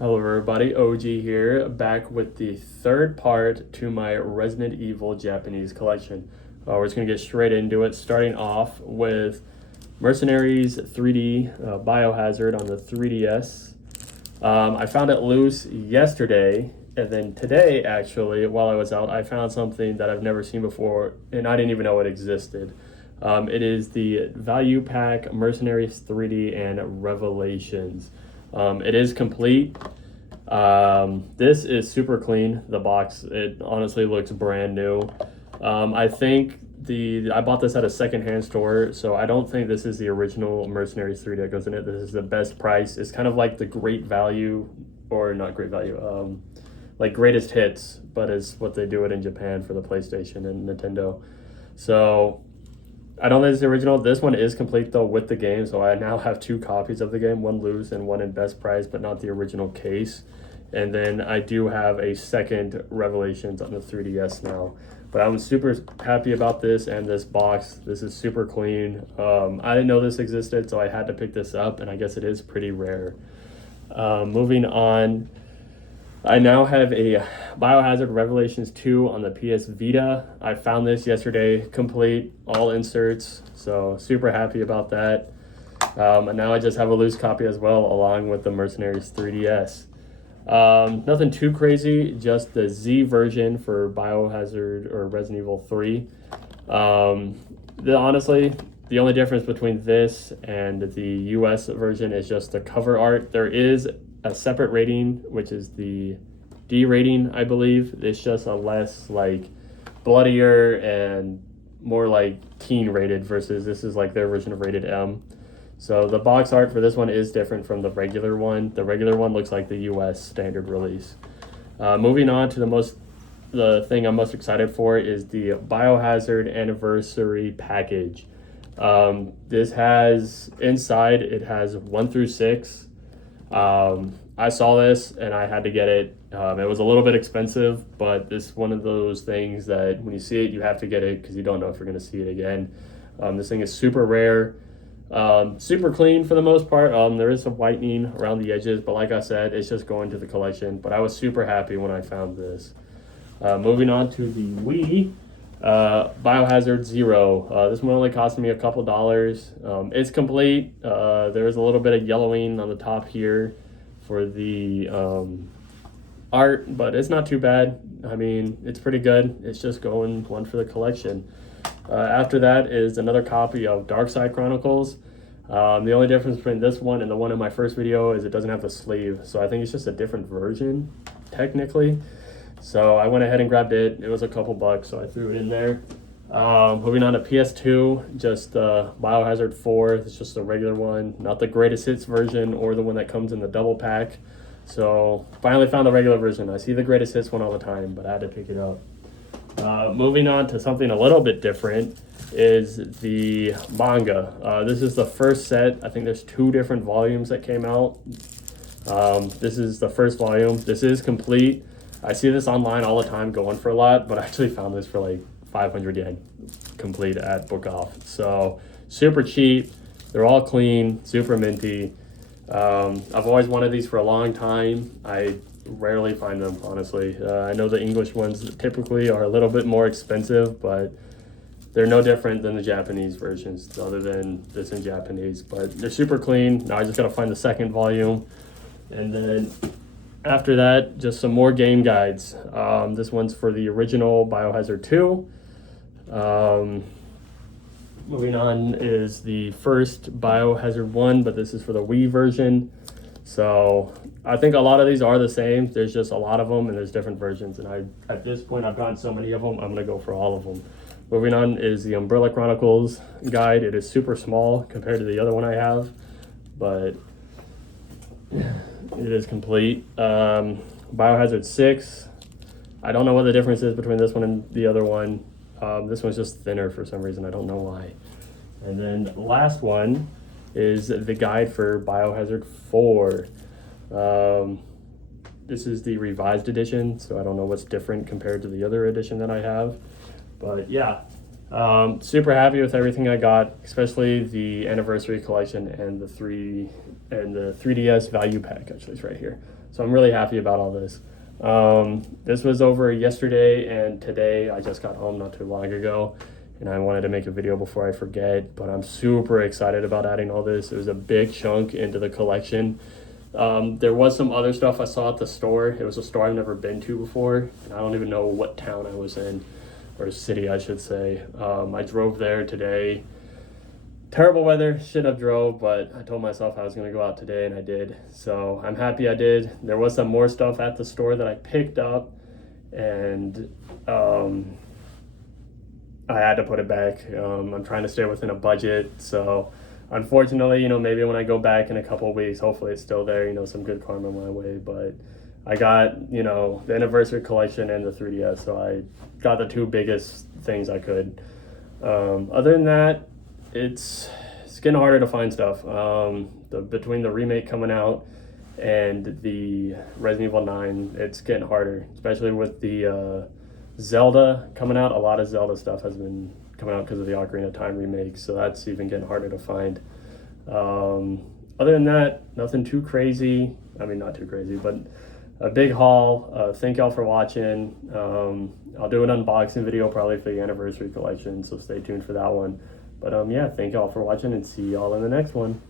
Hello everybody, OG here, back with the third part to my Resident Evil Japanese collection. We're just going to get straight into it, starting off with Mercenaries 3D Biohazard on the 3DS. I found it loose yesterday, and then today, actually, while I was out, I found something that I've never seen before, and I didn't even know it existed. It is the Value Pack Mercenaries 3D and Revelations. It is complete. This is super clean. The box, it honestly looks brand new. I think I bought this at a secondhand store, so I don't think this is the original Mercenaries 3D that goes in it. This is the best price. It's kind of like the great value, or not great value, like greatest hits, but it's what they do it in Japan for the PlayStation and Nintendo. So I don't think it's the original. This one is complete though with the game, so I now have two copies of the game, one loose and one in best price, but not the original case. And then I do have a second Revelations on the 3DS now. But I'm super happy about this and this box. This is super clean. I didn't know this existed, so I had to pick this up, and I guess it is pretty rare. Moving on, I now have a Biohazard Revelations 2 on the PS Vita. I found this yesterday, complete, all inserts, so super happy about that. And now I just have a loose copy as well, along with the Mercenaries 3DS. Nothing too crazy, just the Z version for Biohazard or Resident Evil 3. Honestly, the only difference between this and the US version is just the cover art. There is a separate rating, which is the D rating, I believe. It's just a less like bloodier and more like teen rated versus this is like their version of rated M. So the box art for this one is different from the regular one. The regular one looks like the US standard release. Moving on to the thing I'm most excited for is the Biohazard Anniversary Package. This has, inside, it has 1 through 6. I saw this and I had to get it. It was a little bit expensive, but it's one of those things that when you see it, you have to get it because you don't know if you're going to see it again. This thing is super rare. Super clean for the most part. There is some whitening around the edges, but like I said, it's just going to the collection. But I was super happy when I found this. Moving on to the Wii Biohazard Zero. This one only cost me a couple dollars. It's complete. There is a little bit of yellowing on the top here for the art, but it's not too bad. I mean, it's pretty good. It's just going one for the collection. After that is another copy of Darkside Chronicles. The only difference between this one and the one in my first video is it doesn't have the sleeve, so I think it's just a different version, technically. So I went ahead and grabbed it. It was a couple bucks, so I threw it in there. Moving on to PS2, just Biohazard 4. It's just a regular one, not the greatest hits version or the one that comes in the double pack. So finally found the regular version. I see the greatest hits one all the time, but I had to pick it up. Moving on to something a little bit different is the manga. This is the first set. I think there's 2 different volumes that came out. This is the first volume. This is complete. I see this online all the time going for a lot, but I actually found this for like 500 yen complete at Book Off. So super cheap. They're all clean, super minty. I've always wanted these for a long time. I rarely find them, honestly. I know the English ones typically are a little bit more expensive, but they're no different than the Japanese versions, other than this in Japanese. But they're super clean. Now I just gotta find the second volume. And then after that, just some more game guides. This one's for the original Biohazard 2. Moving on is the first Biohazard 1, but this is for the Wii version. So I think a lot of these are the same. There's just a lot of them and there's different versions. And at this point, I've gotten so many of them, I'm gonna go for all of them. Moving on is the Umbrella Chronicles guide. It is super small compared to the other one I have, but it is complete. Biohazard 6. I don't know what the difference is between this one and the other one. This one's just thinner for some reason. I don't know why. And then the last one is the guide for Biohazard 4. This is the revised edition, so I don't know what's different compared to the other edition that I have. But yeah, Super happy with everything I got, especially the anniversary collection and the 3DS value pack. Actually, it's right here. So I'm really happy about all this. This was over yesterday, and today I just got home not too long ago, and I wanted to make a video before I forget. But I'm super excited about adding all this. It was a big chunk into the collection. There was some other stuff I saw at the store. It was a store I've never been to before, and I don't even know what town I was in, or city I should say. I drove there today. Terrible weather, shouldn't have drove, but I told myself I was going to go out today, and I did. So I'm happy I did. There was some more stuff at the store that I picked up, and I had to put it back. I'm trying to stay within a budget, so unfortunately, maybe when I go back in a couple of weeks, hopefully it's still there, some good karma my way. But I got, the anniversary collection and the 3DS, so I got the two biggest things I could. Other than that, it's getting harder to find stuff. Between the remake coming out and the Resident Evil 9, it's getting harder, especially with the Zelda coming out. A lot of Zelda stuff has been coming out because of the Ocarina of Time remake, so that's even getting harder to find. Other than that, nothing too crazy. I mean, not too crazy, but a big haul. Thank y'all for watching. I'll do an unboxing video probably for the anniversary collection, so stay tuned for that one. But yeah, thank y'all for watching, and see y'all in the next one.